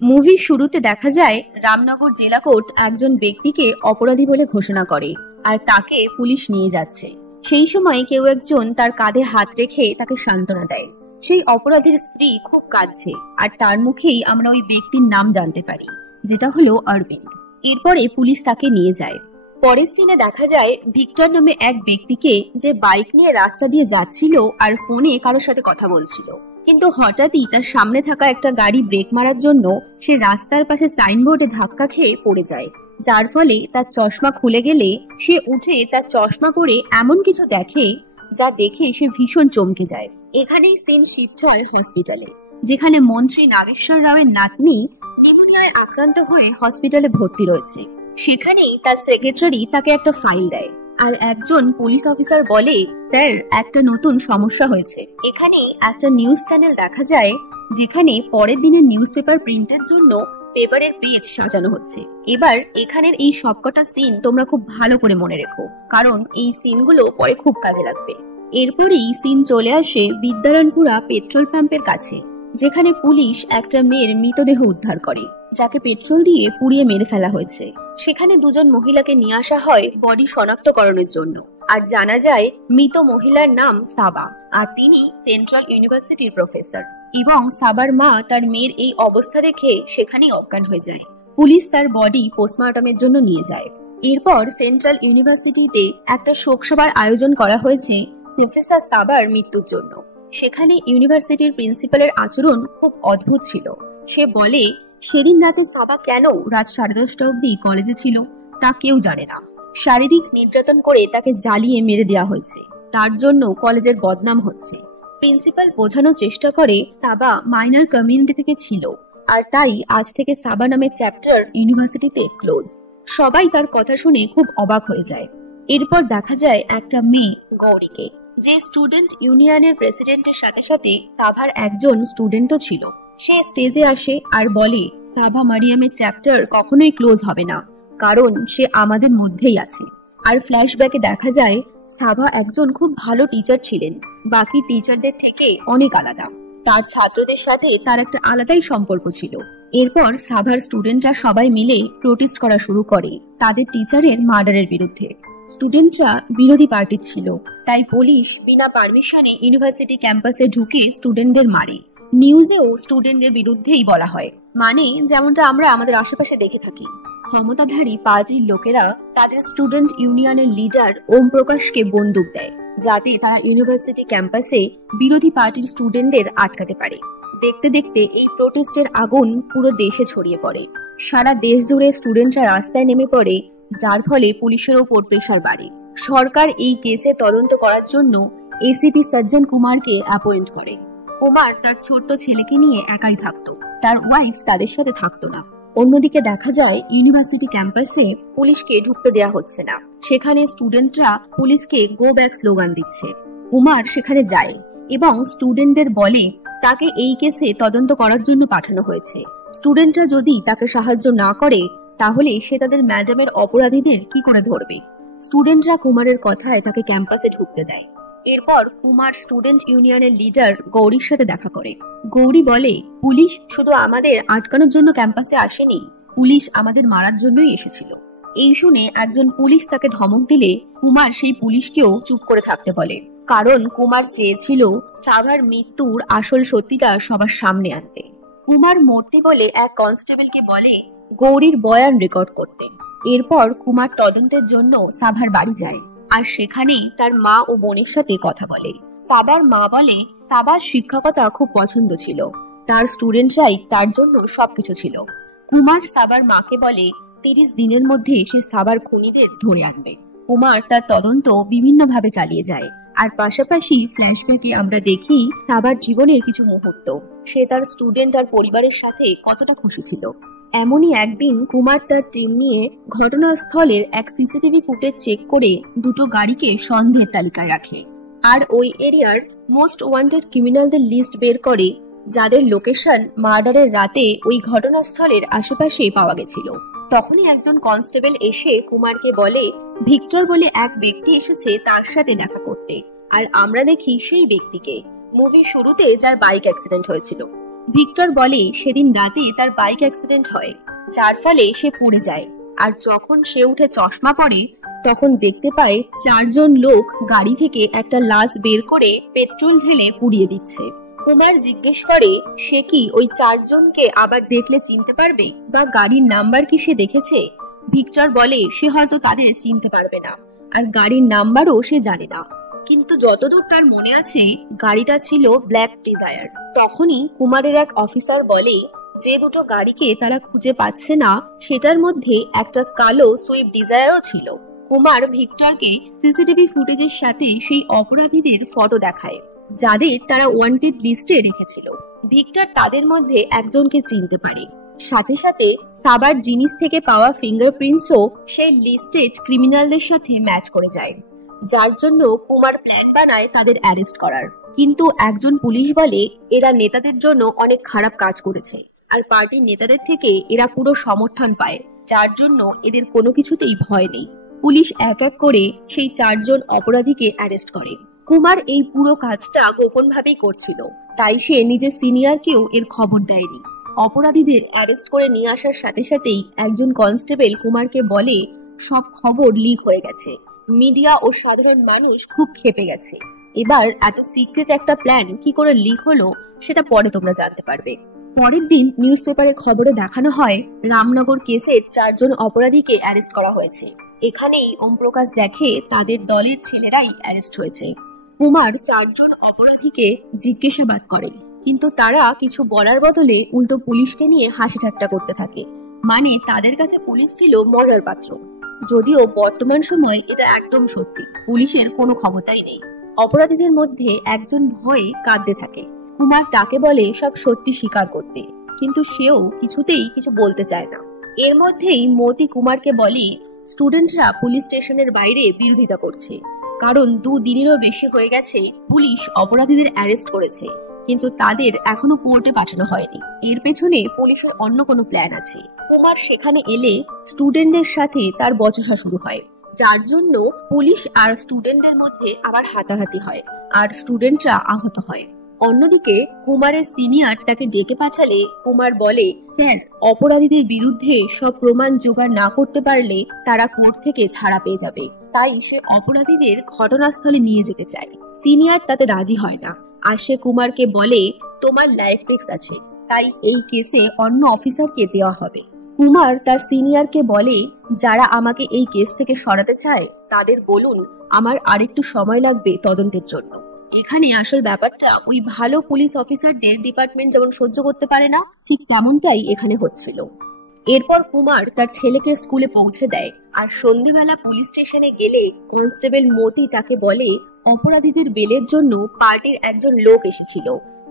মুভির শুরুতে দেখা যায় রামনগর জেলা কোর্ট একজন ব্যক্তিকে অপরাধী বলে ঘোষণা করে আর তাকে পুলিশ নিয়ে যাচ্ছে। সেই সময় কেউ একজন তার কাঁধে হাত রেখে তাকে সান্ত্বনা দেয়। সেই অপরাধীর স্ত্রী খুব কাঁদছে আর তার মুখেই আমরা ওই ব্যক্তির নাম জানতে পারি, যেটা হলো অরবিন্দ। এরপরে পুলিশ তাকে নিয়ে যায়। পরের সিনে দেখা যায় ভিক্টর নামে এক ব্যক্তিকে, যে বাইক নিয়ে রাস্তা দিয়ে যাচ্ছিল আর ফোনে কারোর সাথে কথা বলছিল। কিন্তু হঠাৎই তার সামনে থাকা একটা গাড়ি ব্রেক মারার জন্য সে রাস্তার পাশে সাইনবোর্ডে ধাক্কা খেয়ে পড়ে যায়, যার ফলে তার চশমা খুলে গেলে সে উঠে তার চশমা পরে এমন কিছু দেখে যা দেখে সে ভীষণ চমকে যায়। এখানেই সিন শিফট হয় হসপিটালে, যেখানে মন্ত্রী নাগেশ্বর রাওয়ের নাতনি নিউমোনিয়ায় আক্রান্ত হয়ে হসপিটালে ভর্তি রয়েছে। সেখানেই তার সেক্রেটারি তাকে একটা ফাইল দেয় আর একজন পুলিশ অফিসার বলে, স্যার, একটা নতুন সমস্যা হয়েছে। এখানে একটা নিউজ চ্যানেল দেখা যায় যেখানে পরের দিনের নিউজ পেপার প্রিন্টের জন্য পেপারের পেজ সাজানো হচ্ছে। এবার এখানের এই সবকটা সিন তোমরা খুব ভালো করে মনে রেখো, কারণ এই সিনগুলো পরে খুব কাজে লাগবে। এরপরেই সিন চলে আসে বিদ্যারায়ণপুরা পেট্রোল পাম্পের কাছে, যেখানে পুলিশ একটা মেয়ের মৃতদেহ উদ্ধার করে, যাকে পেট্রোল দিয়ে পুড়িয়ে মেরে ফেলা হয়েছে। সেখানে দুজন মহিলাকে নিয়ে আসা হয় বডি শনাক্তকরণের জন্য, আর জানা যায় মৃত মহিলার নাম সাবা, আর তিনি সেন্ট্রাল ইউনিভার্সিটির প্রফেসর। এবং সাবার মা তার মেয়ের এই অবস্থা দেখে সেখানেই অজ্ঞান হয়ে যায়। পুলিশ তার বডি পোস্টমর্টমের জন্য নিয়ে যায়। এরপর সেন্ট্রাল ইউনিভার্সিটিতে একটা শোকসভার আয়োজন করা হয়েছে প্রফেসর সাবার মৃত্যুর জন্য। সেখানে ইউনিভার্সিটির প্রিন্সিপালের আচরণ খুব অদ্ভুত ছিল। সে বলে, সেদিন রাতে সাবা কেন রাত 10:30 অবধি কলেজে ছিল তা কেউ জানে না। শারীরিক নির্যাতন করে তাকে জ্বালিয়ে মেরে দেওয়া হয়েছে, তার জন্য কলেজের বদনাম হচ্ছে। প্রিন্সিপাল বোঝানোর চেষ্টা করে সাবা মাইনর কমিউনিটি থেকে ছিল, আর তাই আজ থেকে সাবা নামের চ্যাপ্টার ইউনিভার্সিটিতে ক্লোজ। সবাই তার কথা শুনে খুব অবাক হয়ে যায়। এরপর দেখা যায় একটা মেয়ে, গৌরীকে, যে স্টুডেন্ট ইউনিয়নের প্রেসিডেন্টের সাথে সাথে সাভার একজন স্টুডেন্টও ছিল। সে স্টেজে আসে আর বলে, সাভা মারিয়ামের চ্যাপ্টার কখনোই ক্লোজ হবে না, কারণ সে আমাদের মধ্যেই আছে। আর ফ্ল্যাশব্যাকে দেখা যায় সাভা একজন খুব ভালো টিচার ছিলেন, বাকি টিচারদের থেকে অনেক আলাদা। তার ছাত্রদের সাথে তার একটা আলাদাই সম্পর্ক ছিল। এরপর সাভার স্টুডেন্টরা সবাই মিলে প্রোটেস্ট করা শুরু করে তাদের টিচারের মার্ডারের বিরুদ্ধে। স্টুডেন্টরা বিরোধী পার্টির ছিল, তাই পুলিশ বিনা পারমিশনে ইউনিভার্সিটি ক্যাম্পাসে ঢুকে স্টুডেন্টদের মারে। নিউজেও স্টুডেন্টদের বিরুদ্ধেই বলা হয়, মানে যেমনটা আমরা আমাদের আশেপাশে দেখে থাকি। ক্ষমতাধারী পার্টির লোকেরা তাদের স্টুডেন্ট ইউনিয়নের লিডার ওম প্রকাশকে বন্দুক দেয়, যাতে তারা ইউনিভার্সিটি ক্যাম্পাসে বিরোধী পার্টির স্টুডেন্টদের আটকাতে পারে। দেখতে দেখতে এই প্রোটেস্টের আগুন পুরো দেশে ছড়িয়ে পড়ে। সারা দেশ জুড়ে স্টুডেন্টরা রাস্তায় নেমে পড়ে, যার ফলে পুলিশের ওপর প্রেসার বাড়ে। সরকার এই কেসে তদন্ত করার জন্য এসিপি সজ্জন কুমারকে অ্যাপয়েন্ট করে। কুমার তার ছোট্ট ছেলেকে নিয়ে একাই থাকতো, তার ওয়াইফ তাদের সাথে থাকতো না। অন্যদিকে দেখা যায় ইউনিভার্সিটি ক্যাম্পাসে পুলিশকে ঢুকতে দেওয়া হচ্ছে না। সেখানে স্টুডেন্টরা পুলিশকে গো ব্যাক স্লোগান দিচ্ছে। কুমার সেখানে যায় এবং স্টুডেন্টদের বলে তাকে এই কেসে তদন্ত করার জন্য পাঠানো হয়েছে। স্টুডেন্টরা যদি তাকে সাহায্য না করে তাহলে সে তাদের ম্যাডামের অপরাধীদের কি করে ধরবে। স্টুডেন্টরা কুমারের কথায় তাকে ক্যাম্পাসে ঢুকতে দেয়। এরপর কুমার স্টুডেন্ট ইউনিয়নের লিডার গৌরীর সাথে দেখা করে। গৌরী বলে, পুলিশ শুধু আমাদের আটকানোর জন্য ক্যাম্পাসে আসেনি, পুলিশ আমাদের মারার জন্যই এসেছিল। এই শুনে একজন পুলিশ তাকে ধমক দিলে কুমার সেই পুলিশকেও চুপ করে থাকতে বলে, কারণ কুমার চেয়েছিল সাভার মৃত্যুর আসল সত্যিটা সবার সামনে আনতে। কুমার মূর্তি বলে এক কনস্টেবলকে বলে গৌরীর বয়ান রেকর্ড করতে। এরপর কুমার তদন্তের জন্য সাভার বাড়ি যায় আর সেখানেই তার মা ও বোনের সাথে কথা বলে। সাবার মা বলে সাবার শিক্ষকতা খুব পছন্দ ছিল, তার স্টুডেন্টরাই তার জন্য সবকিছু ছিল। কুমার সাবার মাকে বলে 30 দিনের মধ্যে সে সাবার খুনিদের ধরে আনবে। কুমার তার তদন্ত বিভিন্নভাবে চালিয়ে যায়, আর পাশাপাশি ফ্ল্যাশব্যাকে আমরা দেখি সাবার জীবনের কিছু মুহূর্ত, সে তার স্টুডেন্ট আর পরিবারের সাথে কতটা খুশি ছিল। এমনই একদিন কুমার তার টিম নিয়ে ঘটনাস্থলের এক সিসিটিভি ফুটেজ চেক করে দুটো গাড়িকে সন্দেহের তালিকায় রাখে, আর ওই এরিয়ার মোস্ট ওয়ান্টেড ক্রিমিনালদের লিস্ট বের করে, যাদের লোকেশন মার্ডারের রাতে ওই ঘটনাস্থলের আশেপাশে পাওয়া গেছিল। তখনই একজন কনস্টেবল এসে কুমারকে বলে ভিক্টর বলে এক ব্যক্তি এসেছে তার সাথে দেখা করতে। আর আমরা দেখি সেই ব্যক্তিকে মুভির শুরুতে, যার বাইক অ্যাক্সিডেন্ট হয়েছিল। ভিক্টর বলে সেদিন রাতে তার বাইক অ্যাক্সিডেন্ট হয়, যার ফলে সে পড়ে যায়। আর যখন সে উঠে চশমা পরে তখন দেখতে পায় 4 জন লোক গাড়ি থেকে একটা লাশ বের করে পেট্রোল ঢেলে পুড়িয়ে দিচ্ছে। কুমার জিজ্ঞেস করে সে কি ওই 4 জনকে আবার দেখলে চিনতে পারবে, বা গাড়ির নাম্বার কি সে দেখেছে। ভিক্টর বলে সে হয়তো তাদের চিনতে পারবে না, আর গাড়ির নাম্বারও সে জানে না, কিন্তু যতদূর তার মনে আছে গাড়িটা ছিল ব্ল্যাক ডিজায়ার। তখনই কুমারের এক অফিসার বলে যে দুটো গাড়িকে তারা খুঁজে পাচ্ছে না সেটার মধ্যে একটা কালো সুইফট ডিজায়ারও ছিল। কুমার ভিক্টরকে সিসিটিভি ফুটেজের সাথে সেই অপরাধীদের ফটো দেখায় যাদের তারা ওয়ান্টেড লিস্টে রেখেছিল। ভিক্টর তাদের মধ্যে একজনকে চিনতে পারে। সাথে সাথে সাবার জিনিস থেকে পাওয়া ফিঙ্গারপ্রিন্টসও সেই লিস্টেড ক্রিমিনালদের সাথে ম্যাচ করে যায়, যার জন্য কুমার প্ল্যান বানায় তাদের অ্যারেস্ট করার। কিন্তু একজন পুলিশ বলে এরা নেতাদের জন্য অনেক খারাপ কাজ করেছে, আর পার্টির নেতাদের থেকে এরা পুরো সমর্থন পায়, যার জন্য এদের কোনো কিছুতেই ভয় নেই। পুলিশ এক এক করে সেই 4 জন অপরাধীকে অ্যারেস্ট করে। কুমার এই পুরো কাজটা গোপনভাবেই করছিল, তাই সে নিজের সিনিয়রকেও এর খবর দেয়নি। অপরাধীদের অ্যারেস্ট করে নিয়ে আসার সাথে সাথেই একজন কনস্টেবল কুমারকে বলে সব খবর লিক হয়ে গেছে, মিডিয়া ও সাধারণ মানুষ খুব ক্ষেপে গেছে। এবার এত সিক্রেট একটা প্ল্যান কি করে লিক হলো সেটা পরে তোমরা জানতে পারবে। পরের দিন নিউজ পেপারে খবরে দেখানো হয় রামনগর কেসের 4 জন অপরাধীকে অ্যারেস্ট করা হয়েছে। এখানেই ওমপ্রকাশ দেখে তাদের দলের ছেলেরাই অ্যারেস্ট হয়েছে। কুমার 4 জন অপরাধীকে জিজ্ঞাসাবাদ করে, কিন্তু তারা কিছু বলার বদলে উল্টো পুলিশকে নিয়ে হাসি ঠাট্টা করতে থাকে, মানে তাদের কাছে পুলিশ ছিল মজার পাত্র। যদিও বর্তমান সময় এটা একদম সত্যি, পুলিশের কোনো ক্ষমতাই নেই। অপরাধীদের মধ্যে একজন ভয়ে কাঁদতে থাকে। কুমার তাকে বলে সব সত্যি স্বীকার করতে, কিন্তু সেও কিছুতেই কিছু বলতে চায় না। এর মধ্যেই মতি কুমারকে বলে স্টুডেন্টরা পুলিশ স্টেশনের বাইরে বিরোধিতা করছে, কারণ 2 দিনেরও বেশি হয়ে গেছে পুলিশ অপরাধীদের অ্যারেস্ট করেছে, কিন্তু তাদের এখনো কোর্টে পাঠানো হয়নি। এর পেছনে পুলিশের অন্য কোনো প্ল্যান আছে। কুমার সেখানে এলে স্টুডেন্টদের সাথে তার বচসা শুরু হয়, যার জন্য পুলিশ আর স্টুডেন্টদের মধ্যে আবার হাতাহাতি হয়, আর স্টুডেন্টরা আহত হয়। অন্যদিকে কুমারের সিনিয়র তাকে ডেকে পাঠালে কুমার বলে স্যার, অপরাধীদের বিরুদ্ধে সব প্রমাণ জোগাড় না করতে পারলে তারা কোর্ট থেকে ছাড়া পেয়ে যাবে, তাই সে অপরাধীদের ঘটনাস্থলে নিয়ে যেতে চায়। সিনিয়র তাতে রাজি হয় না, আর সে কুমারকে বলে তোমার লাইফ রিস্ক আছে, তাই এই কেসে অন্য অফিসারকে দেওয়া হবে। কুমার তার সিনিয়রকে বলে যারা আমাকে এই কেস থেকে সরাতে চায় তাদের বলুন আমার আরেকটু সময় লাগবে তদন্তের জন্য। এখানে আসল ব্যাপারটা ওই ভালো পুলিশ অফিসারদের ডিপার্টমেন্ট যেমন সহ্য করতে পারে না, ঠিক তেমনটাই এখানে হচ্ছিল। এরপর কুমার তার ছেলেকে স্কুলে পৌঁছে দেয়, আর সন্ধ্যেবেলা পুলিশ স্টেশনে গেলে কনস্টেবল মতি তাকে বলে অপরাধীদের বেলের জন্য পার্টির একজন লোক এসেছিল,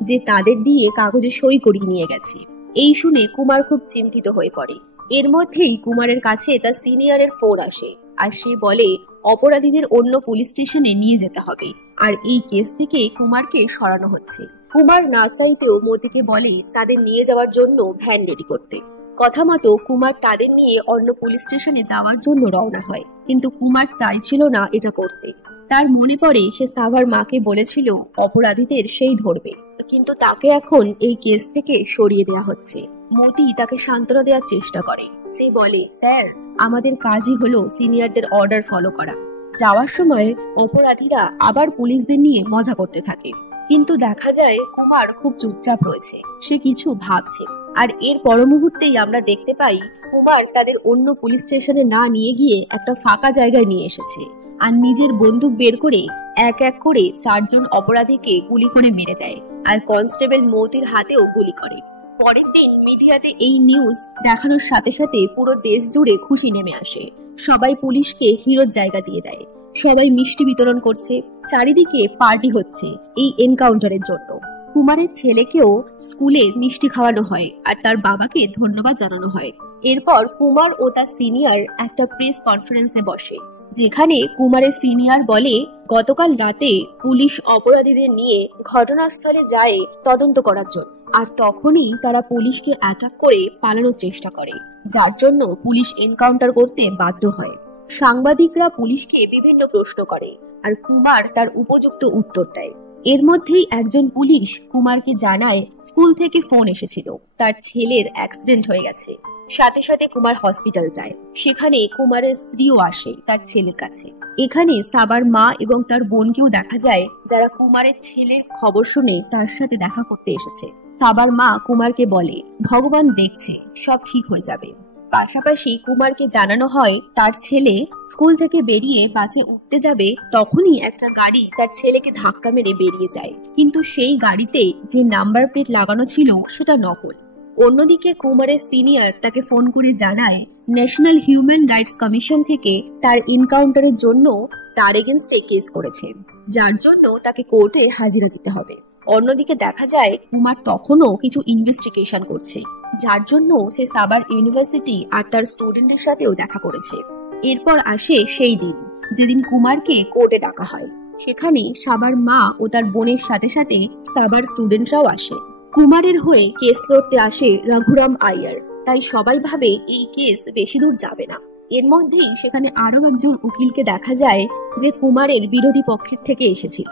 যে তাদের দিয়ে কাগজে সই করিয়ে নিয়ে গেছে। এই শুনে কুমার খুব চিন্তিত হয়ে পড়ে। এর মধ্যেই কুমারের কাছে তার সিনিয়রের ফোন আসে, আর সে বলে অপরাধীদের অন্য পুলিশ স্টেশনে নিয়ে যেতে হবে, আর এই কেস থেকে কুমারকে সরানো হচ্ছে। কুমার না চাইতেও মতিকে বলে তাদের নিয়ে যাওয়ার জন্য ভ্যান রেডি করতে। কথা মতো কুমার তাদের নিয়ে অন্য পুলিশ স্টেশনে যাওয়ার জন্য রওনা হয়, কিন্তু কুমার চাইছিল না এটা করতে। তার মনে পড়ে সে সাভার মাকে বলেছিল অপরাধীদের সেই ধরবে, কিন্তু তাকে এখন এই কেস থেকে সরিয়ে দেওয়া হচ্ছে। মতি তাকে সান্ত্বনা দেওয়ার চেষ্টা করে। সে বলে স্যার, আমাদের কাজই হলো সিনিয়রদের অর্ডার ফলো করা। যাওয়ার সময় অপরাধীরা আবার পুলিশদের নিয়ে মজা করতে থাকে, কিন্তু দেখা যায় কুমার খুব চুপচাপ রয়েছে, সে কিছু ভাবছে। আর এর পর মুহূর্তেই আমরা দেখতে পাই কুমার তাদের অন্য পুলিশ স্টেশনে না নিয়ে গিয়ে একটা ফাঁকা জায়গায় নিয়ে এসেছে, আর নিজের বন্দুক বের করে এক এক করে 4 জন অপরাধীকে গুলি করে মেরে দেয়, আর কনস্টেবল মতির হাতেও গুলি করে। পরের দিন মিডিয়াতে এই নিউজ দেখানোর সাথে সাথে পুরো দেশ জুড়ে খুশি নেমে আসে। সবাই পুলিশকে হিরোর জায়গা দিয়ে দেয়, সবাই মিষ্টি বিতরণ করছে, চারিদিকে পার্টি হচ্ছে এই এনকাউন্টারের জন্য। কুমারের ছেলেকেও স্কুলে মিষ্টি খাওয়ানো হয়, আর তার বাবাকে ধন্যবাদ জানানো হয়। এরপর কুমার ও তার সিনিয়র একটা প্রেস কনফারেন্সে বসে, যেখানে কুমারের সিনিয়র বলে গতকাল রাতে পুলিশ অপরাধীদের নিয়ে ঘটনাস্থলে যায় তদন্ত করার জন্য, আর তখনই তারা পুলিশকে অ্যাটাক করে পালানোর চেষ্টা করে, যার জন্য পুলিশ এনকাউন্টার করতে বাধ্য হয়। সাংবাদিকরা পুলিশকে বিভিন্ন প্রশ্ন করে, আর কুমার তার উপযুক্ত উত্তর দেয়। এর মধ্যেই একজন পুলিশ কুমারকে জানায় স্কুল থেকে ফোন এসেছিল, তার ছেলের অ্যাক্সিডেন্ট হয়ে গেছে। সাথে সাথে কুমার হসপিটাল যায়। সেখানে কুমারের স্ত্রীও আসে তার ছেলের কাছে। এখানে সাবার মা এবং তার বোনকেও দেখা যায়, যারা কুমারের ছেলের খবর শুনে তার সাথে দেখা করতে এসেছে। সাবার মা কুমারকে বলে, ভগবান দেখছে, সব ঠিক হয়ে যাবে। পাশাপাশি কুমারকে জানানো হয় তার ছেলে স্কুল থেকে বেরিয়ে বাসে উঠতে যাবে, তখনই একটা গাড়ি তার ছেলেকে ধাক্কা মেরে বেরিয়ে যায়। কিন্তু সেই গাড়িতে যে নাম্বার প্লেট লাগানো ছিল সেটা নকল। অন্যদিকে কুমারের সিনিয়র তাকে ফোন করে জানায় ন্যাশনাল হিউম্যান রাইটস কমিশন থেকে তার এনকাউন্টারের জন্য তার এগেনস্টে কেস করেছে, যার জন্য তাকে কোর্টে হাজিরা দিতে হবে। অন্যদিকে দেখা যায় কুমার তখনও কিছু ইনভেস্টিগেশন করছে, যার জন্য সে সাবার ইউনিভার্সিটি আর তার স্টুডেন্টদের সাথেও দেখা করেছে। এরপর আসে সেই দিন যেদিন কুমারকে কোর্টে ডাকা হয়। সেখানে সাবার মা ও তার বোনের সাথে সাথে সাবার স্টুডেন্টরাও আসে। কুমারের হয়ে কেস লড়তে আসে রঘুরাম আইয়ার, তাই সবাই ভাবে এই কেস বেশি দূর যাবে না। এর মধ্যেই সেখানে আরো একজন উকিলকে দেখা যায় যে কুমারের বিরোধী পক্ষের থেকে এসেছিল,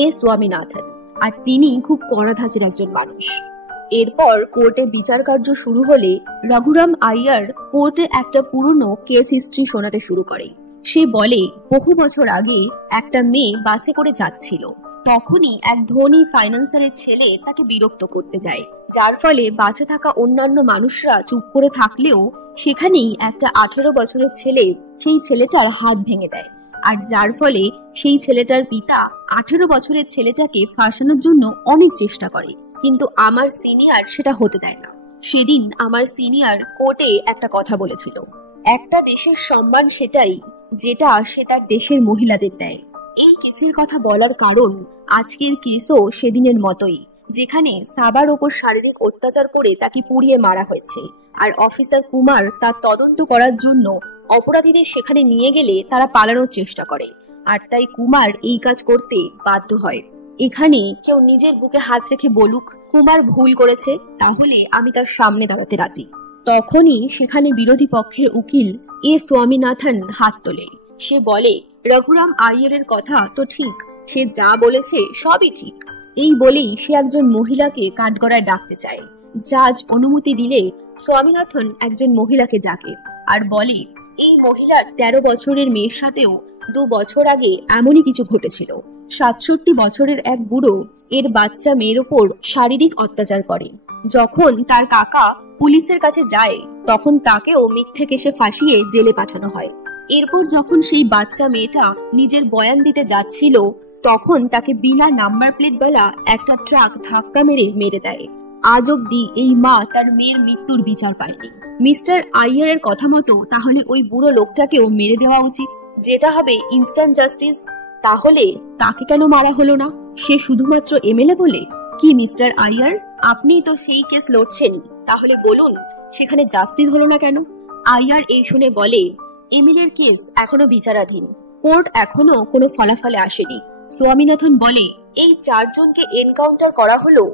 এ স্বামীনাথন, আর তিনি খুব কড়া ধাঁচের একজন মানুষ। এরপর কোর্টে বিচার কার্য শুরু হলে রঘুরাম আইয়ার কোর্টে একটা পুরনো কেস হিস্ট্রি শোনাতে শুরু করে। সে বলে বহু বছর আগে একটা মেয়ে বাসে করে যাচ্ছিল, তখনই এক ধনী ফাইন্যান্সারের ছেলে তাকে বিরক্ত করতে যায়, যার ফলে বাসে থাকা অন্যান্য মানুষরা চুপ করে থাকলেও সেখানেই একটা 18 বছরের ছেলে সেই ছেলেটার হাত ভেঙে দেয়, আর যার ফলে সেই ছেলেটার পিতা 18 বছরের ছেলেটাকে ফাঁসানোর জন্য অনেক চেষ্টা করে, কিন্তু আমার সিনিয়র সেটা হতে দেয় না। সেদিন আমার সিনিয়র কোর্টে একটা কথা বলেছিল, একটা দেশের সম্মান সেটাই যেটা সে তার দেশের মহিলাদের দেয়। এই কেসের কথা বলার কারণ আজকের কেসও সেদিনের মতোই, যেখানে সাবার ওপর শারীরিক অত্যাচার করে তাকে পুড়িয়ে মারা হয়েছে, আর অফিসার কুমার তার তদন্ত করার জন্য অপরাধীদের সেখানে নিয়ে গেলে তারা পালানোর চেষ্টা করে, আর তাই কুমার এই কাজ করতে বাধ্য হয়। এখানে কেউ নিজের বুকে হাত রেখে বলুক কুমার ভুল করেছে, তাহলে আমি তার সামনে দাঁড়াতে রাজি। তখনই সেখানে বিরোধী পক্ষের উকিল এ স্বামীনাথন হাত তোলে। সে বলে রঘুরাম আইয়ারের কথা তো ঠিক, সে যা বলেছে সবই ঠিক। এই বলেই সে একজন মহিলাকে কাঠগড়ায় ডাকতে চায়। জাজ অনুমতি দিলে স্বামীনাথন একজন মহিলাকে ডাকে আর বলে এই মহিলার 13 বছরের মেয়ের সাথেও 2 বছর আগে এমনই কিছু ঘটেছিল। 67 বছরের এক বুড়ো এর বাচ্চা মেয়ের ওপর শারীরিক অত্যাচার করে। যখন তার কাকা পুলিশের কাছে যায় তখন তাকেও মিথ্যে কেসে ফাঁসিয়ে জেলে পাঠানো হয়। এরপর যখন সেই বাচ্চা মেয়েটা নিজের বয়ান দিতে যাচ্ছিল তখন তাকে বিনা নাম্বার প্লেটওয়ালা একটা ট্রাক ধাক্কা মেরে দেয়। আজ অব্দি এই মা তার মেয়ের মৃত্যুর বিচার পায়নি। মিস্টার আইয়ারের কথা মতো তাহলে ওই বুড়ো লোকটাকেও মেরে দেওয়া উচিত, যেটা হবে ইনস্ট্যান্ট জাস্টিস। তাহলে তাকে কেন মারা হলো না? সে শুধুমাত্র এমএলএ বলে? কি মিস্টার আইয়ার, আপনিই তো সেই কেস লড়ছেন, তাহলে বলুন সেখানে জাস্টিস হলো না কেন? আইয়ার এই শুনে বলে এমএলএর কেস এখনো বিচারাধীন, কোর্ট এখনো কোনো ফলাফলে আসেনি। স্বামীনাথন বলে এই 4 জনকে এনকাউন্টার করা হলো,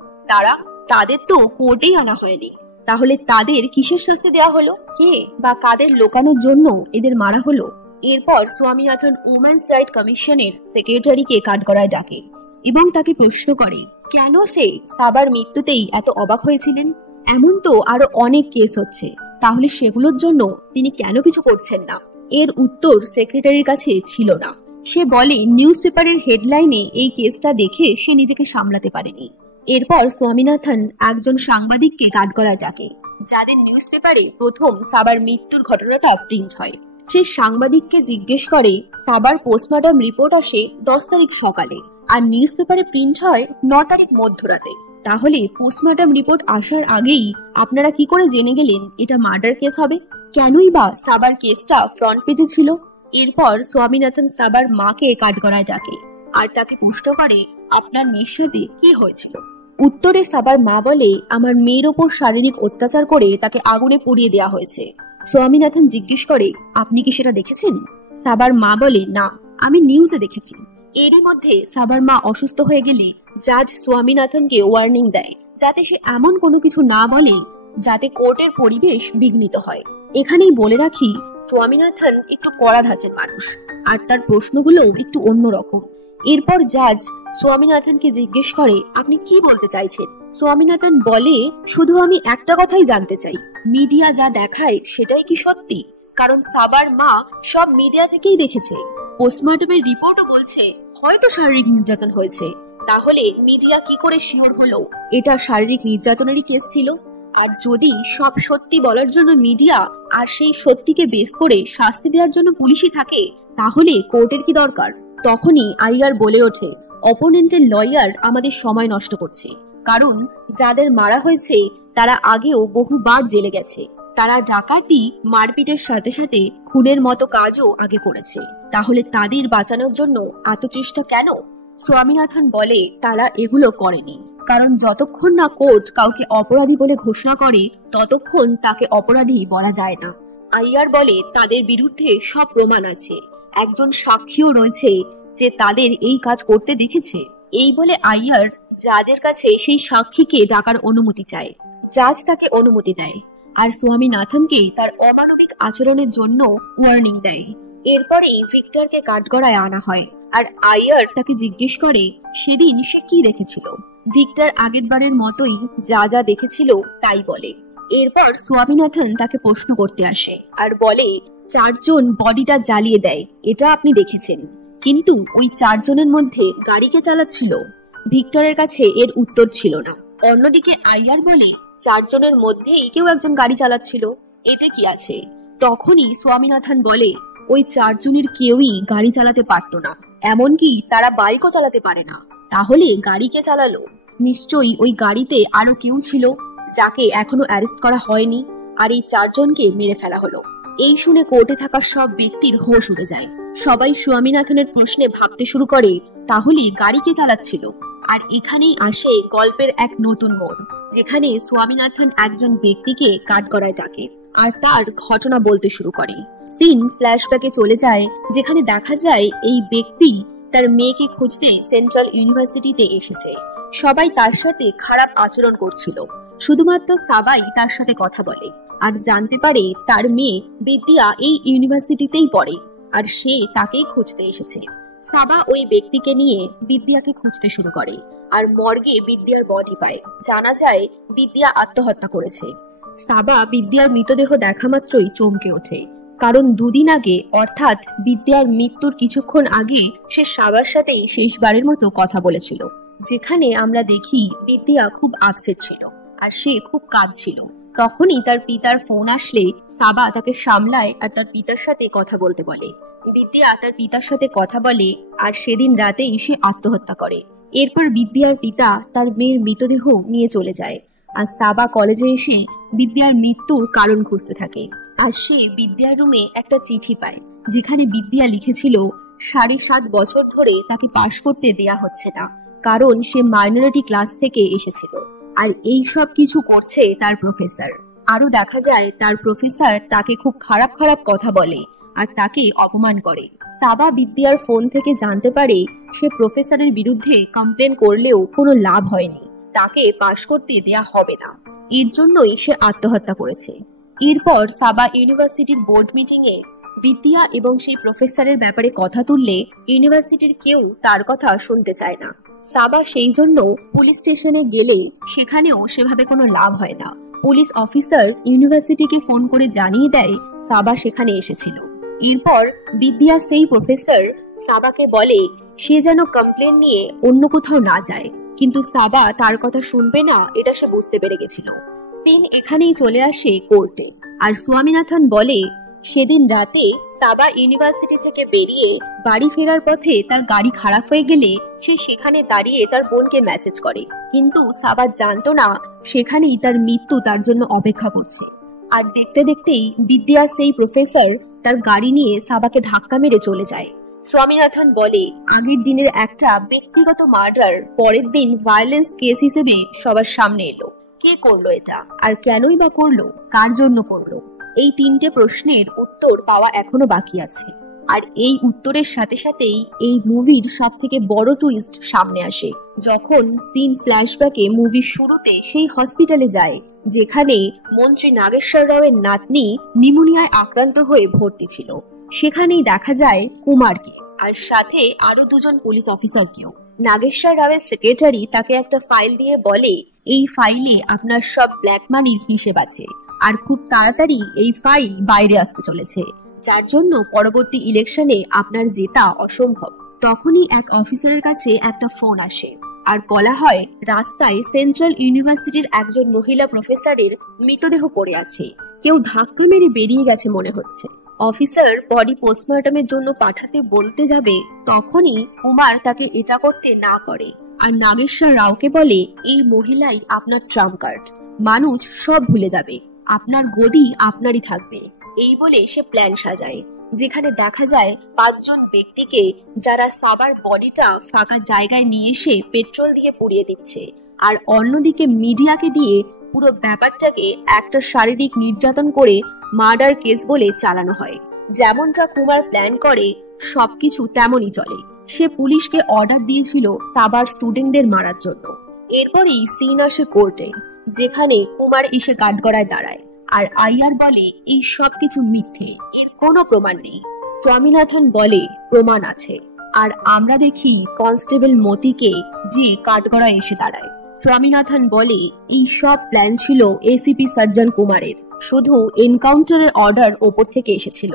তাদের তো কোর্টেই আনা হয়নি, তাহলে তাদের কিসের শাস্তি দেওয়া হলো? কে বা কাদের লোকানোর জন্য এদের মারা হলো? এরপর স্বামীনাথন উম্যানস রাইট কমিশনের সেক্রেটারিকে কাঠগড়ায় ডাকে এবং তাকে প্রশ্ন করে কেন সে সাবার মৃত্যুতেই এত অবাক হয়েছিলেন। এমন তো আরো অনেক কেস হচ্ছে, তাহলে সেগুলোর জন্য তিনি কেন কিছু করছেন না? এর উত্তর সেক্রেটারির কাছে ছিল না। সে বলে নিউজ পেপারের হেডলাইনে এই কেসটা দেখে সে নিজেকে সামলাতে পারেনি। এরপর স্বামীনাথন একজন সাংবাদিককে কাঠগড়ায় ডাকে, যাদের নিউজ পেপারে প্রথম সাবার মৃত্যুর ঘটনাটা প্রিন্ট হয়। সে সাংবাদিককে জিজ্ঞেস করে সাবার পোস্টমর্টম রিপোর্ট আসে 10 তারিখ সকালে আর নিউজ পেপারে প্রিন্ট হয় 9 তারিখ মধ্যরাতে, তাহলে পোস্টমর্টম রিপোর্ট আসার আগেই আপনারা কি করে জেনে গেলেন এটা মার্ডার কেস হবে? কেনই বা সাবার কেসটা ফ্রন্ট পেজে ছিল? এরপর স্বামীনাথন সাবার মাকে কাঠগড়ায় ডাকে আর তাকে প্রশ্ন করে আপনার মেয়ের সাথে কি হয়েছিল? উত্তরে সাবার মা বলে আমার মেয়ের ওপর শারীরিক অত্যাচার করে তাকে আগুনে পুড়িয়ে দেওয়া হয়েছে। স্বামীনাথন জিজ্ঞেস করে আপনি কি সেটা দেখেছেন? সাবার মা বলে না, আমি নিউজে দেখেছি। এরই মধ্যে সাবার মা অসুস্থ হয়ে গেলে জাজ স্বামীনাথনকে ওয়ার্নিং দেয় যাতে সে এমন কোনো কিছু না বলে যাতে কোর্টের পরিবেশ বিঘ্নিত হয়। এখানেই বলে রাখি স্বামীনাথন একটু কড়া ধাঁচের মানুষ আর তার প্রশ্নগুলো একটু অন্যরকম। এরপর জাজ স্বামীনাথনকে জিজ্ঞেস করে, আপনি কি বলতে চাইছেন? স্বামীনাথন বলে, শুধু আমি একটা কথাই জানতে চাই, মিডিয়া যা দেখায় সেটাই কি সত্যি? কারণ সাবার মা সব মিডিয়া থেকেই দেখেছে। পোস্টমর্টমের রিপোর্টও বলছে হয়তো শারীরিক নির্যাতন হয়েছে। তাহলে মিডিয়া কি করে শিওর হলো এটা শারীরিক নির্যাতনেরই কেস ছিল? আর যদি সব সত্যি বলার জন্য মিডিয়া আর সেই সত্যিকে বেস করে শাস্তি দেওয়ার জন্য পুলিশই থাকে, তাহলে কোর্টের কি দরকার? তখনই আইয়ার বলে ওঠে, অপোনেন্টের লয়ার আমাদের সময় নষ্ট করছে। কারণ যাদের মারা হয়েছে তারা আগেও বহুবার জেলে গেছে। তারা ডাকাতি, মারপিটের সাথে সাথে খুনের মতো কাজও আগে করেছে। তাহলে তাদের বাঁচানোর জন্য এত চেষ্টা কেন? স্বামীনাথন বলে, তারা এগুলো করেনি কারণ যতক্ষণ না কোর্ট কাউকে অপরাধী বলে ঘোষণা করে ততক্ষণ তাকে অপরাধী বলা যায় না। আইয়ার বলে, তাদের বিরুদ্ধে সব প্রমাণ আছে, একজন সাক্ষীও রয়েছে যে তাদের এই কাজ করতে দেখেছে। এই বলে আইয়ার জাজের কাছে সেই সাক্ষীকে ডাকার অনুমতি চায়। জাজ তাকে অনুমতি দেয় আর স্বামীনাথনকে তার অমানবিক আচরণের জন্য ওয়ার্নিং দেয়। এরপরেই ভিক্টরকে কাঠগড়ায় আনা হয় আর আইয়ার তাকে জিজ্ঞেস করে সেদিন সে কি দেখেছিল। ভিক্টর আগের বারের মতোই যা যা দেখেছিল তাই বলে। এরপর স্বামীনাথন তাকে প্রশ্ন করতে আসে আর বলে, 4 জন বডিটা জ্বালিয়ে দেয় এটা আপনি দেখেছেন, কিন্তু ওই 4 জনের মধ্যে গাড়িকে চালাচ্ছিল? ভিক্টরের কাছে এর উত্তর ছিল না। অন্যদিকে আইয়ার বলে, 4 জনের মধ্যেই কেউ একজন গাড়ি চালাচ্ছিল, এতে কি আছে? তখনই স্বামীনাথন বলে, ওই 4 জনের কেউই গাড়ি চালাতে পারতো না, এমনকি তারা বাইকও চালাতে পারে না। তাহলে গাড়িকে চালালো? নিশ্চয়ই ওই গাড়িতে আরো কেউ ছিল যাকে এখনো অ্যারেস্ট করা হয়নি, আর এই 4 জনকে মেরে ফেলা হলো। এই শুনে কোর্টে থাকা সব ব্যক্তির হোশ উড়ে যায়। সবাই স্বামীনাথনের প্রশ্নে ভাবতে শুরু করে, তাহলে গাড়িকে চালাচ্ছিল? আর এখানেই আসে গল্পের এক নতুন মোড়, যেখানে স্বামীনাথন একজন ব্যক্তিকে কাঠগড়ায় ডাকে আর তার ঘটনা বলতে শুরু করে। সিন ফ্ল্যাশব্যাকে চলে যায়, যেখানে দেখা যায় এই ব্যক্তি তার মেয়েকে খুঁজতে সেন্ট্রাল ইউনিভার্সিটিতে এসেছে। সবাই তার সাথে খারাপ আচরণ করছিল, শুধুমাত্র সাবাই তার সাথে কথা বলে আর জানতে পারে তার মেয়ে বিদ্যা এই ইউনিভার্সিটিতেই পড়ে আর সে তাকেই খুঁজতে এসেছে। সাবা ওই ব্যক্তিকে নিয়ে বিদ্যাকে খুঁজতে শুরু করে আর মর্গে বিদ্যার বডি পায়। জানা যায় বিদ্যা আত্মহত্যা করেছে। সাবা বিদ্যার মৃতদেহ দেখা মাত্রই চমকে ওঠে, কারণ 2 দিন আগে অর্থাৎ বিদ্যার মৃত্যুর কিছুক্ষণ আগে সে সাবার সাথেই শেষবারের মতো কথা বলেছিল, যেখানে আমরা দেখি বিদ্যা খুব আপসেট ছিল আর সে খুব কাঁদছিল। তখনই তার পিতার ফোন আসলে সাবা তাকে সামলায় আর তার পিতার সাথে কথা বলতে বলে। বিদ্যা তার পিতার সাথে কথা বলে আর সেদিন রাতেই সে আত্মহত্যা করে। এরপর বিদ্যার পিতা তার মেয়ের মৃতদেহ নিয়ে চলে যায় আর সাবা কলেজে এসে বিদ্যার মৃত্যুর কারণ খুঁজতে থাকে। আর সে বিদ্যার রুমে একটা চিঠি পায়, যেখানে বিদ্যা লিখেছিল 7.5 বছর ধরে তাকে পাশ করতে দেয়া হচ্ছে না, কারণ সে মাইনরিটি ক্লাস থেকে এসেছিল। আর এই সব কিছু করছে তার প্রফেসর। আরো দেখা যায় তার প্রফেসর তাকে খুব খারাপ খারাপ কথা বলে আর তাকে অপমান করে। সাবা বিদ্যার ফোন থেকে জানতে পারে সে প্রফেসরের বিরুদ্ধে কমপ্লেন করলেও কোনো লাভ হয়নি, তাকে পাশ করতে দেয়া হবে না, এর জন্যই সে আত্মহত্যা করেছে। এরপর সাবা ইউনিভার্সিটির বোর্ড মিটিং এ বিদ্যা এবং সেই প্রফেসরের ব্যাপারে কথা তুললে ইউনিভার্সিটির কেউ তার কথা শুনতে চায় না। সাবা সেই জন্য পুলিশ স্টেশনে গেলে সেখানেও সেভাবে কোনো লাভ হয় না। পুলিশ অফিসার ইউনিভার্সিটিকে ফোন করে জানিয়ে দেয় সাবা সেখানে এসেছিল। এরপর বিদ্যা সেই প্রফেসর সাবাকে বলে সে যেন কমপ্লেন নিয়ে অন্য কোথাও না যায়, কিন্তু সাবা তার কথা শুনবে না এটা সে বুঝতে পেরে গেছিল। সিন এখানেই চলে আসে কোর্টে আর স্বামীনাথন বলে সেদিন রাতে সাবা ইউনিভার্সিটি থেকে বেরিয়ে বাড়ি ফেরার পথে তার গাড়ি খারাপ হয়ে গেলে সে সেখানে দাঁড়িয়ে তার বোনকে মেসেজ করে, কিন্তু সাবা জানতো না সেখানেই তার মৃত্যু তার জন্য অপেক্ষা করছে। আর দেখতে দেখতেই বিদ্যা সেই প্রফেসর তার গাড়ি নিয়ে সাবাকে ধাক্কা মেরে চলে যায়। স্বামীনাথন বলে আগের দিনের একটা ব্যক্তিগত মার্ডার পরের দিন ভায়োলেন্স কেস হিসেবে সবার সামনে এলো। কে করলো এটা আর কেনই বা করলো, কার জন্য করলো? এই 3টে প্রশ্নের উত্তর পাওয়া এখনো বাকি আছে। আর এই উত্তরের সাথে সাথেই এই মুভির সবথেকে বড় টুইস্ট সামনে আসে, যখন সিন ফ্ল্যাশব্যাকে মুভির শুরুতে সেই হসপিটালে যায় যেখানে মন্ত্রী নাগেশ্বর রাওয়ের নাতনি নিউমোনিয়ায় আক্রান্ত হয়ে ভর্তি ছিল। সেখানেই দেখা যায় কুমারকে। আর সাথে আরো দুজন পুলিশ অফিসারকেও। নাগেশ্বর রাওয়ের সেক্রেটারি তাকে একটা ফাইল দিয়ে বলে, এই ফাইলে আপনার সব ব্ল্যাক মানির হিসেব আছে, আর খুব তাড়াতাড়ি এই ফাইল বাইরে আসতে চলেছে, যার জন্য পরবর্তী ইলেকশনে আপনার জেতা অসম্ভব। তখনই এক অফিসারের কাছে একটা ফোন আসে, আর বলা হয় রাস্তায় সেন্ট্রাল ইউনিভার্সিটির একজন মহিলা প্রফেসরের মৃতদেহ পড়ে আছে, কেউ ধাক্কা মেরে বেরিয়ে গেছে মনে হচ্ছে। অফিসার বডি পোস্টমর্টমের জন্য পাঠাতে বলতে যাবে, তখনই কুমার তাকে এটা করতে না করে, আর নাগেশ্বর রাওকে বলে, এই মহিলাই আপনার ট্রাম্প কার্ড, মানুষ সব ভুলে যাবে, আপনার গদি আপনারই থাকবে। এই বলে সে প্ল্যান সাজায়, যেখানে দেখা যায় 5 জন ব্যক্তিকে, যারা সাবার বডিটা ফাঁকা জায়গায় নিয়ে এসে পেট্রোল দিয়ে পুড়িয়ে দিচ্ছে, আর অন্যদিকে মিডিয়াকে দিয়ে পুরো ব্যাপারটাকে একটা শারীরিক নির্যাতন করে মার্ডার কেস বলে চালানো হয়। যেমনটা কুমার প্ল্যান করে সবকিছু তেমনই চলে। সে পুলিশকে অর্ডার দিয়েছিল সাবার স্টুডেন্টদের মারার জন্য। এরপরেই সিন আসে কোর্টে, যেখানে কুমার এসে কাঠগড়ায় দাঁড়ায়, আর আইয়ার বলে এই সবকিছু মিথ্যে, এর কোনো প্রমাণ নেই। স্বামীনাথন বলে প্রমাণ আছে, আর আমরা দেখি কনস্টেবল মতিকে যে কাঠগড়ায় এসে দাঁড়ায়। স্বামীনাথন বলে এই সব প্ল্যান ছিল এসিপি সজ্জন কুমারের, শুধু এনকাউন্টারের অর্ডার ওপর থেকে এসেছিল।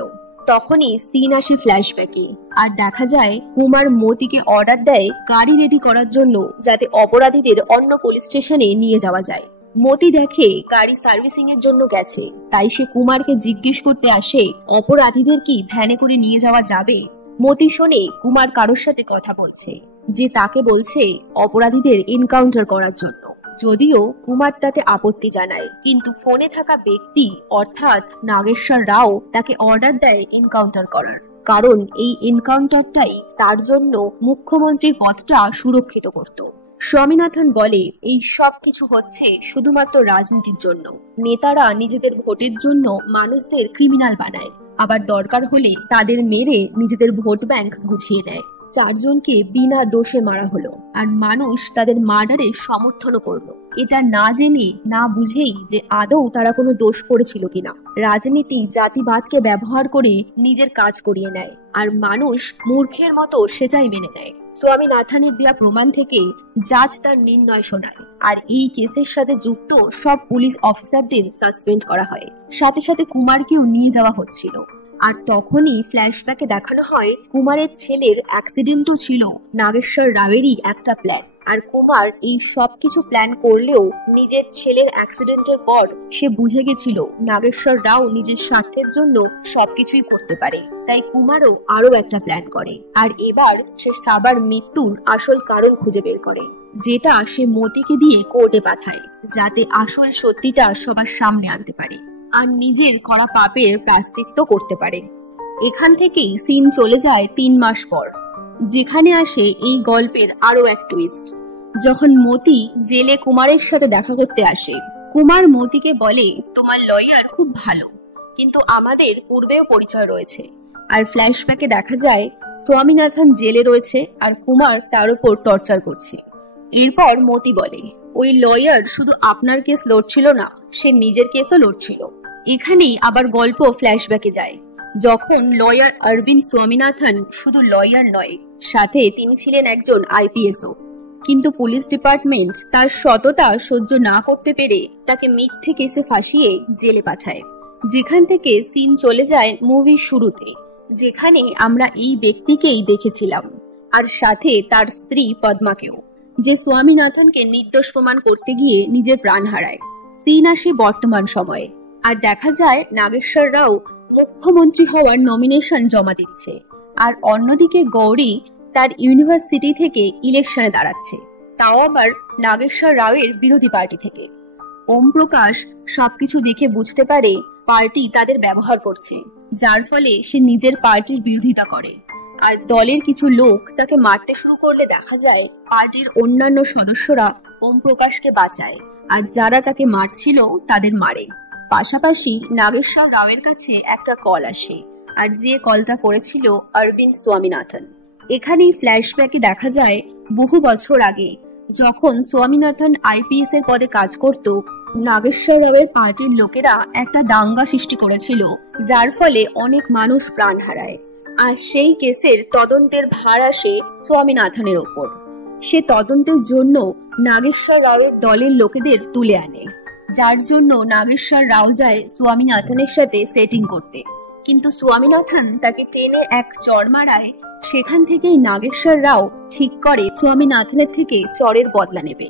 তখনই সিন আসে ফ্ল্যাশব্যাকে, আর দেখা যায় কুমার মতিকে অর্ডার দেয় গাড়ি রেডি করার জন্য, যাতে অপরাধীদের অন্য পুলিশ স্টেশনে নিয়ে যাওয়া যায়। মতি দেখে গাড়ি সার্ভিসিং এর জন্য গেছে, তাই সে কুমারকে জিজ্ঞেস করতে আসে অপরাধীদের কি ভ্যানে করে নিয়ে যাওয়া যাবে। মতি শোনে কুমার কারোর সাথে কথা বলছে, যে তাকে বলছে অপরাধীদের এনকাউন্টার করার জন্য। যদিও কুমার তাতে আপত্তি জানায়, কিন্তু ফোনে থাকা ব্যক্তি অর্থাৎ নাগেশ্বর রাও তাকে অর্ডার দেয় এনকাউন্টার করার, কারণ এই এনকাউন্টারটাই তার জন্য মুখ্যমন্ত্রীর পদটা সুরক্ষিত করত। স্বামীনাথন বলে এই সব কিছু হচ্ছে শুধুমাত্র রাজনীতির জন্য। নেতারা নিজেদের ভোটের জন্য মানুষদের ক্রিমিনাল বানায়, আবার দরকার হলে তাদের মেরে নিজেদের ভোট ব্যাংক গুছিয়ে নেয়। 4 জনকে বিনা দোষে মারা হলো, আর মানুষ তাদের মার্ডারে সমর্থনও করলো, এটা না জেনে না বুঝেই যে আদৌ তারা কোনো দোষ করেছিল কিনা। রাজনীতি জাতিবাদকে ব্যবহার করে নিজের কাজ করিয়ে নেয়, আর মানুষ মূর্খের মতো সেটাই মেনে নেয়। স্বামীনাথনের দেওয়া প্রমাণ থেকে জাজ তার নির্ণয় শোনায়, আর এই কেসের সাথে যুক্ত সব পুলিশ অফিসারদের সাসপেন্ড করা হয়। সাথে সাথে কুমারকেও নিয়ে যাওয়া হচ্ছিল। আর তখনই ফ্ল্যাশব্যাকে দেখানো হয় কুমারের ছেলের অ্যাক্সিডেন্টও ছিল নাগেশ্বর রাওয়েরই একটা প্ল্যান। আর কুমার এই সবকিছু প্ল্যান করলেও নিজের ছেলের অ্যাক্সিডেন্টের পর সে বুঝে গেছিল নাগেশ্বর রাও নিজের স্বার্থের জন্য সবকিছুই করতে পারে, তাই কুমারও আরো একটা প্ল্যান করে। আর এবার সে সাবার মৃত্যুর আসল কারণ খুঁজে বের করে, যেটা সে মতিকে দিয়ে কোর্টে পাঠায়, যাতে আসল সত্যিটা সবার সামনে আনতে পারে আর নিজের করা পাপের প্রায়শ্চিত্ত করতে পারে। এখান থেকেই সিন চলে যায় 3 মাস পর, যেখানে আসে এই গল্পের আরো এক টুইস্ট। যখন মতি জেলে কুমারের সাথে দেখা করতে আসে, কুমার মতিকে বলে তোমার লয়ার খুব ভালো, কিন্তু আমাদের পূর্বেও পরিচয় রয়েছে। আর ফ্ল্যাশব্যাকে দেখা যায় স্বামীনাথন জেলে রয়েছে, আর কুমার তার উপর টর্চার করছে। এরপর মতি বলে ওই লয়ার শুধু আপনার কেস লড়ছিল না, সে নিজের কেসও লড়ছিল। এখানেই আবার গল্প ফ্ল্যাশব্যাকে যায়, যখন লয়ার অরবিন্দ স্বামীনাথন শুধু লয়ার নয়, সাথে তিনি ছিলেন একজন আইপিএসও। কিন্তু পুলিশ ডিপার্টমেন্ট তার সততা সহ্য না করতে পেরে তাকে মিথ্যে কেসে ফাঁসিয়ে জেলে পাঠায়। যেখান থেকে সিন চলে যায় মুভির শুরুতে, যেখানে আমরা এই ব্যক্তিকেই দেখেছিলাম, আর সাথে তার স্ত্রী পদ্মাকেও, যে স্বামীনাথনকে নির্দোষ প্রমাণ করতে গিয়ে নিজের প্রাণ হারায়। সিন আসে বর্তমান সময়ে, আর দেখা যায় নাগেশ্বর রাও মুখ্যমন্ত্রী হওয়ার নমিনেশন জমা দিচ্ছে, আর অন্যদিকে গৌরী তার ইউনিভার্সিটি থেকে ইলেকশনে দাঁড়াচ্ছে, তাও আবার নাগেশ্বর রাওয়ের বিরোধী পার্টি থেকে। ওম প্রকাশ সবকিছু দেখে বুঝতে পারে পার্টি তাদের ব্যবহার করছে, যার ফলে সে নিজের পার্টির বিরোধিতা করে। আর দলের কিছু লোক তাকে মারতে শুরু করলে দেখা যায় পার্টির অন্যান্য সদস্যরা ওম প্রকাশকে বাঁচায়, আর যারা তাকে মারছিল তাদের মারে। পাশাপাশি নাগেশ্বর রাওয়ের কাছে একটা কল আসে, আর যে কলটা করেছিল অরবিন্দ স্বামীনাথন। এখানেই ফ্ল্যাশব্যাকে দেখা যায় বহু বছর আগে, যখন স্বামীনাথন আইপিএস এর পদে কাজ করত, নাগেশ্বর রাওয়ের পার্টির লোকেরা একটা দাঙ্গা সৃষ্টি করেছিল, যার ফলে অনেক মানুষ প্রাণ হারায়। আর সেই কেসের তদন্তের ভার আসে স্বামীনাথনের ওপর। সে তদন্তের জন্য নাগেশ্বর রাওয়ের দলের লোকেদের তুলে আনে, যার জন্য নাগেশ্বর রাও যায় স্বামীনাথনের সাথে সেটিং করতে। কিন্তু স্বামীনাথন তাকে টেনে এক চড় মারায়। সেখান থেকেই নাগেশ্বর রাও ঠিক করে স্বামীনাথনের থেকে চড়ের বদলা নেবে,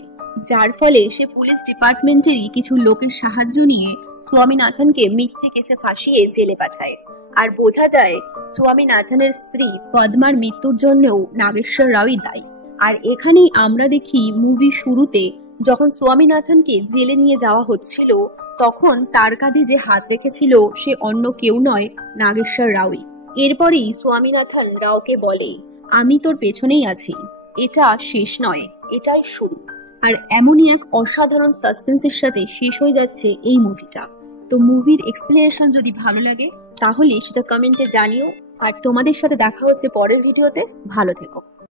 যার ফলে সে পুলিশ ডিপার্টমেন্টেরই কিছু লোকের সাহায্য নিয়ে স্বামীনাথনকে মিথ্যে কেসে ফাঁসিয়ে জেলে পাঠায়। আর বোঝা যায় স্বামীনাথনের স্ত্রী পদ্মার মৃত্যুর জন্যও নাগেশ্বর রাওই দায়ী। আর এখানেই আমরা দেখি মুভি শুরুতে যখন স্বামীনাথনকে জেলে নিয়ে যাওয়া হচ্ছিল, তখন তার কাঁধে যে হাত রেখেছিল সে অন্য কেউ নয়, নাগেশ্বর রাওই। এরপরেই স্বামীনাথন রাওকে বলে, আমি তোর পেছনেই আছি, এটা শেষ নয়, এটাই শুরু। আর এমনই এক অসাধারণ সাসপেন্সের সাথে শেষ হয়ে যাচ্ছে এই মুভিটা। তো মুভির এক্সপ্লেনেশন যদি ভালো লাগে তাহলে সেটা কমেন্টে জানিও। আর তোমাদের সাথে দেখা হচ্ছে পরের ভিডিওতে। ভালো থেকো।